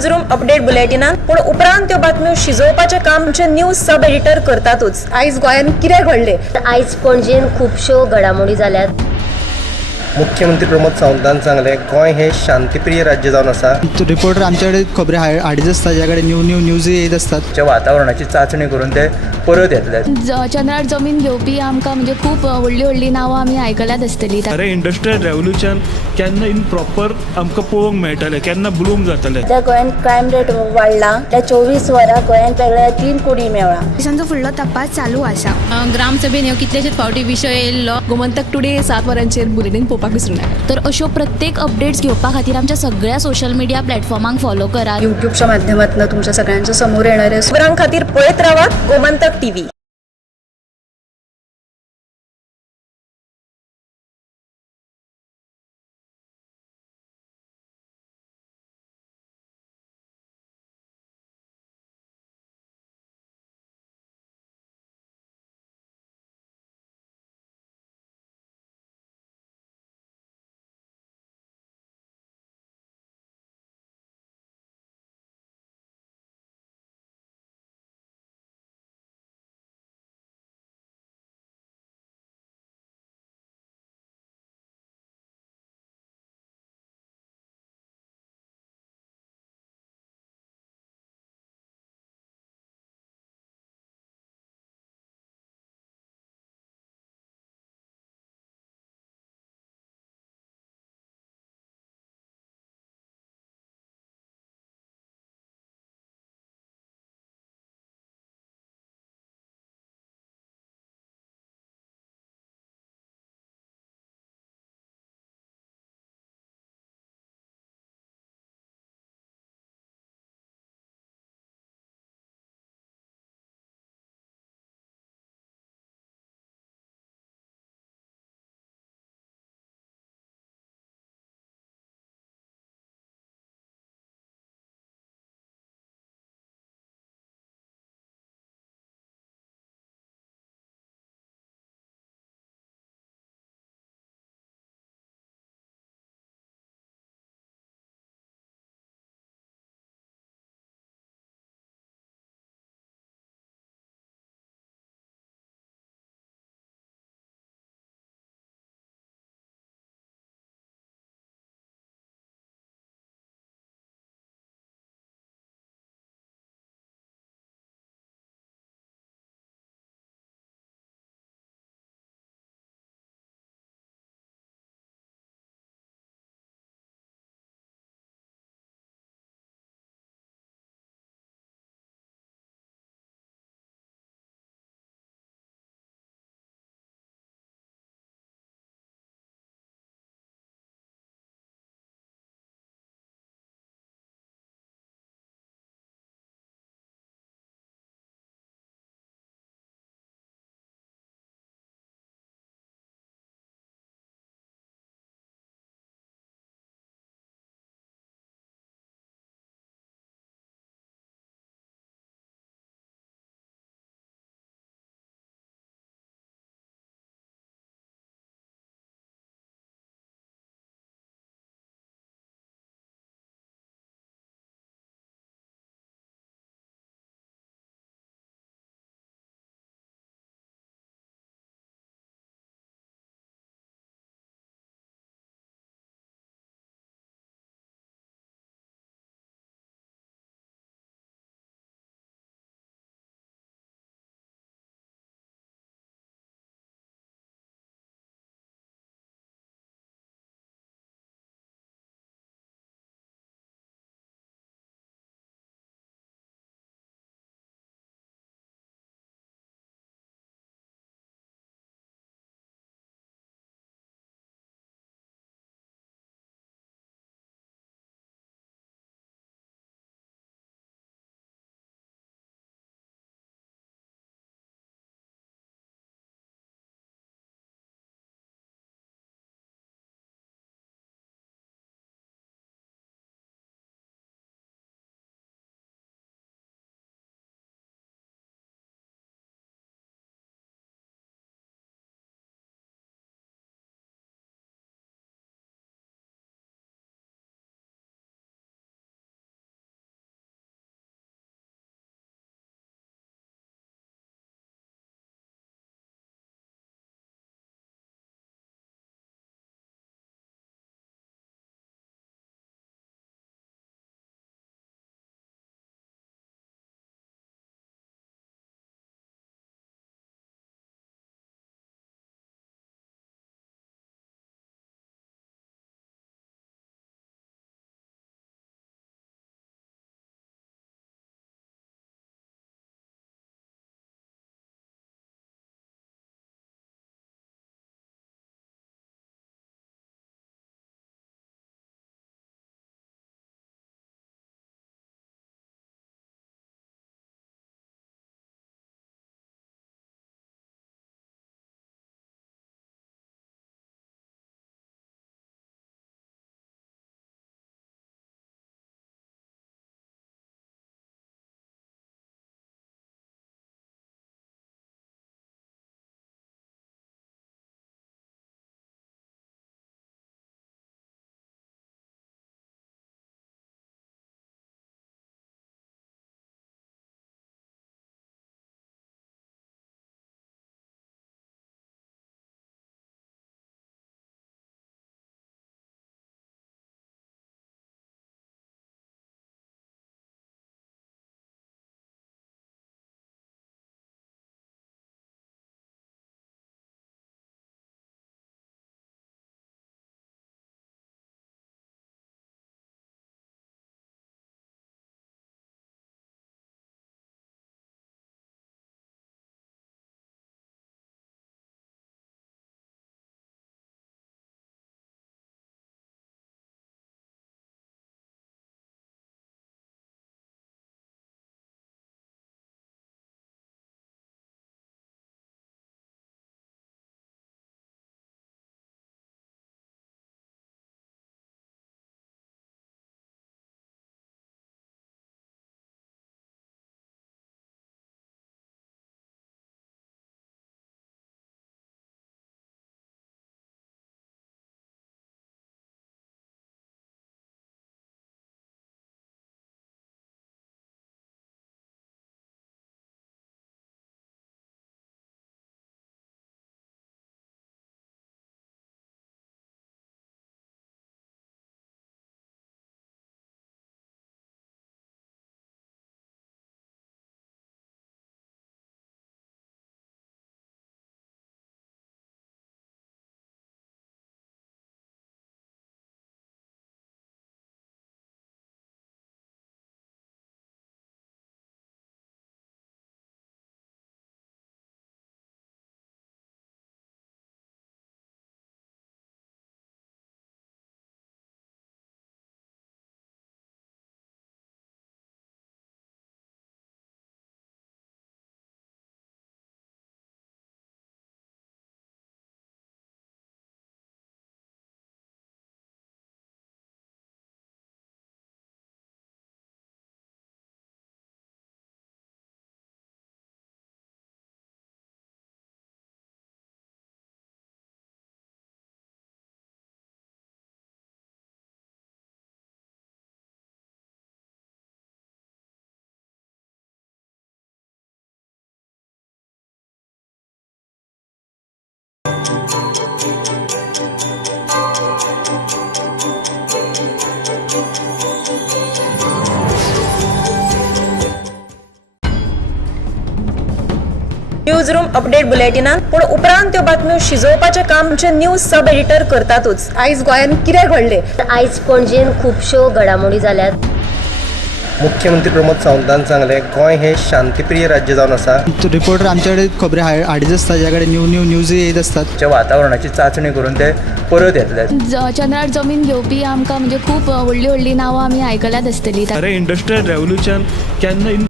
News room update बुलेटिनान पूण उपरांत त्यो बातम्यो शिजोवपाचें काम आमचे न्यूज सब एडिटर करतातूच। आयज गोंयान कितें घडलें? आयज पणजेन खुबश्यो घडामोडी जाल्यात। मुख्यमंत्री प्रमोद सावंतान सांगले गोंय हे शांतीप्रिय राज्य जावन आसा। रिपोर्टर आमच्याकडे खबरी हाडीत असतात, ज्याकडे न्यूज येत असतात। वातावरणाची चाचणी करून ते परत येतले। चंद्रार जमीन घेवपी आमकां म्हणजे खूब व्हडली व्हडली नांवां आमी आयकल्यात आसतली। अरे इंडस्ट्रियल रेवल्युशन केन्ना इन प्रॉपर आमकां पळोवंक मेळटलें, केन्ना ब्लूम जातलें। त्या गोंयान क्रायम रेट वाडला। त्या 24 वरां गोंयान पेगळ्या 3 कोटी मेळ्ळा। देशांचो फुडलो तपास चालू आसा। ग्रामसभेन ह्यो कितलेशेच फावटी विशय येयल्लो। गोमंतक टुडे 7 वरांचेर बुलेटिन पळोवपाक विसरूं नाका। तर अश्यो प्रत्येक अपडेट्स घेवपा खातीर आमच्या सगळ्या सोशल मिडिया प्लॅटफॉर्मांक फॉलो करा। युट्यूबच्या माध्यमातून तुमच्या सगळ्यांच्या समोर येणारे खबरां खातीर पळयत रावात Gomantak TV. News room update बुलेटिनान पूण उपरांत त्यो बातम्यो शिजोवपाचें काम आमचे न्यूज सब एडिटर करतातूच. आयज गोंयान कितें घडलें? आयज पणजेन खुबश्यो घडामोडी जाल्यात. मुख्यमंत्री प्रमोद सावंतान सांगलें गोंय हें शांतीप्रिय राज्य जावन आसा. रिपोर्टर आमच्याकडे खबरी हाडीच आसता ज्या कडेन न्यूज येत असतात. च्या वातावरणाची चाचणी करून ते परत येतले. चंद्रार जमीन घेवपी आमकां म्हणजे खूब व्हडली व्हडली नांवां आमी आयकल्यात आसतली. अरे इंडस्ट्रियल रेव्होल्युशन केन्ना इन